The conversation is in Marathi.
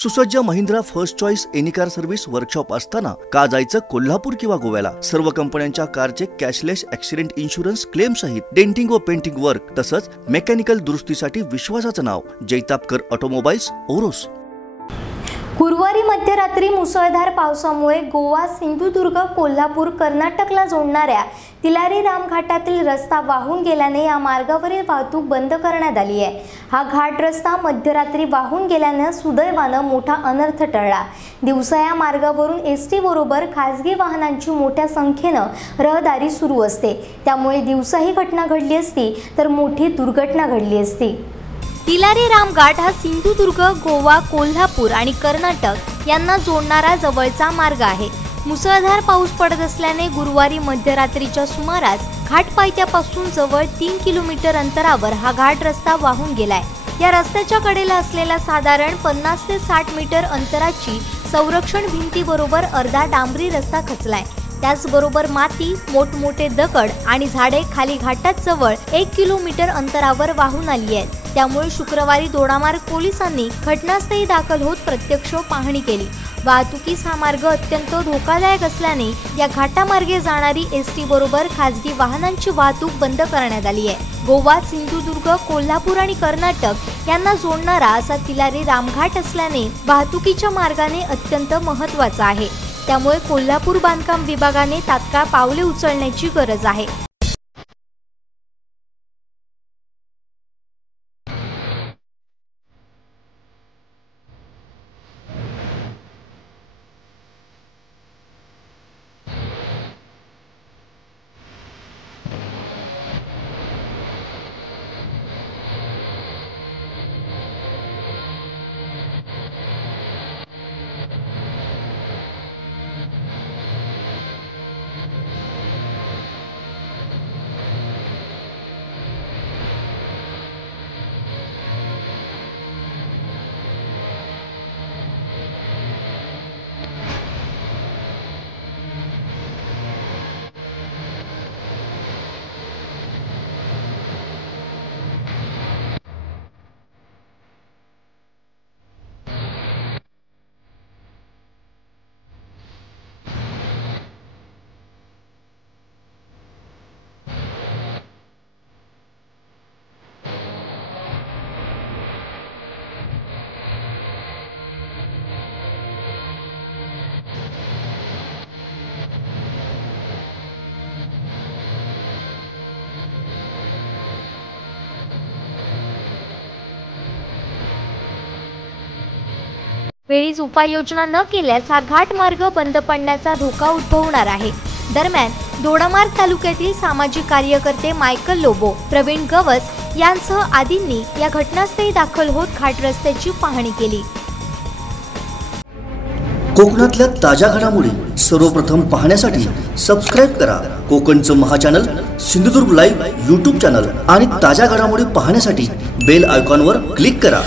सुसज्ज Mahindra first choice any car service workshop असताना का जायचं कोल्हापूर किंवा गोव्याला। सर्व कंपन्यांच्या कारचे कॅशलेस ॲक्सिडेंट इन्शुरन्स क्लेम सहित डेंटिंग व पेंटिंग वर्क तसंच मेकॅनिकल दुरुस्तीसाठी विश्वासाचं नाव जैतापकर ऑटोमोबाईल्स ओरोस। गुरुवारी मध्यरात्री मुसळधार पावसामुळे गोवा, सिंधुदुर्ग, कोल्हापूर, कर्नाटकला जोडणाऱ्या तिलारी राम घाटातील रस्ता वाहून गेल्याने या मार्गावरील वाहतूक बंद करण्यात आली आहे। हा घाट रस्ता मध्यरात्री वाहून गेल्याने सुदैवाने मोठा अनर्थ टळला। दिवसा या मार्गावरून एसटी बरोबर खासगी वाहनांची मोठ्या संख्येने रहदारी सुरू असते, त्यामुळे दिवसा ही घटना घडली असती तर मोठी दुर्घटना घडली असती। तिलारी राम घाट हा सिंधुदुर्ग, गोवा, कोल्हापूर आणि कर्नाटक यांना जोडणारा जवळचा मार्ग आहे। मुसळधार पाऊस पडत असल्याने गुरुवारी मध्यरात्रीच्या सुमारास घाट पायथ्यापासून जवळ 3 किलोमीटर अंतरावर हा घाट रस्ता वाहून गेलाय। या रस्त्याच्या कडेला असलेला साधारण 50 ते 60 मीटर अंतराची संरक्षण भिंतीबरोबर अर्धा डांबरी रस्ता खचलाय। त्याचबरोबर माती, मोठमोठे दगड आणि झाडे खाली घाटात जवळ 1 किलोमीटर अंतरावर वाहून आली आहेत। त्यामुळे शुक्रवारी दोडामार्ग पोलिसांनी घटनास्थळी दाखल होत प्रत्यक्ष पाहणी केली। वाहतुकीस हा मार्ग अत्यंत धोकादायक असल्याने या घाटामार्गे जाणारी एसटी बरोबर खासगी वाहनांची वाहतूक बंद करण्यात आली आहे। गोवा, सिंधुदुर्ग, कोल्हापूर आणि कर्नाटक यांना जोडणारा असा तिलारी रामघाट असल्याने वाहतुकीच्या मार्गाने अत्यंत महत्त्वाचा आहे। त्यामुळे कोल्हापूर बांधकाम विभागाने तात्काळ पावले उचलण्याची गरज आहे। वेळीच उपाययोजना न केल्यास हा घाट मार्ग बंद पडण्याचा धोका उद्भवणार आहे। दरम्यान दोडामार्ग तालुक्यातील सामाजिक कार्यकर्ते मायकल लोबो, प्रवीण गवस यांसह आदींनी या घटनास्थळी दाखल होत घाट रस्त्याची पाहणी केली। कोकणातल्या ताज्या घडामोडी सर्वप्रथम पाहण्यासाठी सबस्क्राइब करा कोकणचं महाचॅनल सिंधुदुर्ग लाईव्ह YouTube चॅनल आणि ताज्या घडामोडी पाहण्यासाठी बेल आयकॉनवर क्लिक करा।